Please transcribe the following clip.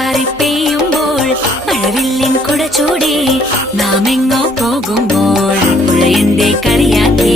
ചാറി പെയ്യുമ്പോൾ മഴവില്ലിൻ കുട ചൂടി നാം എങ്ങോ പോകുമ്പോൾ പുഴ എന്തേ കളിയാക്കി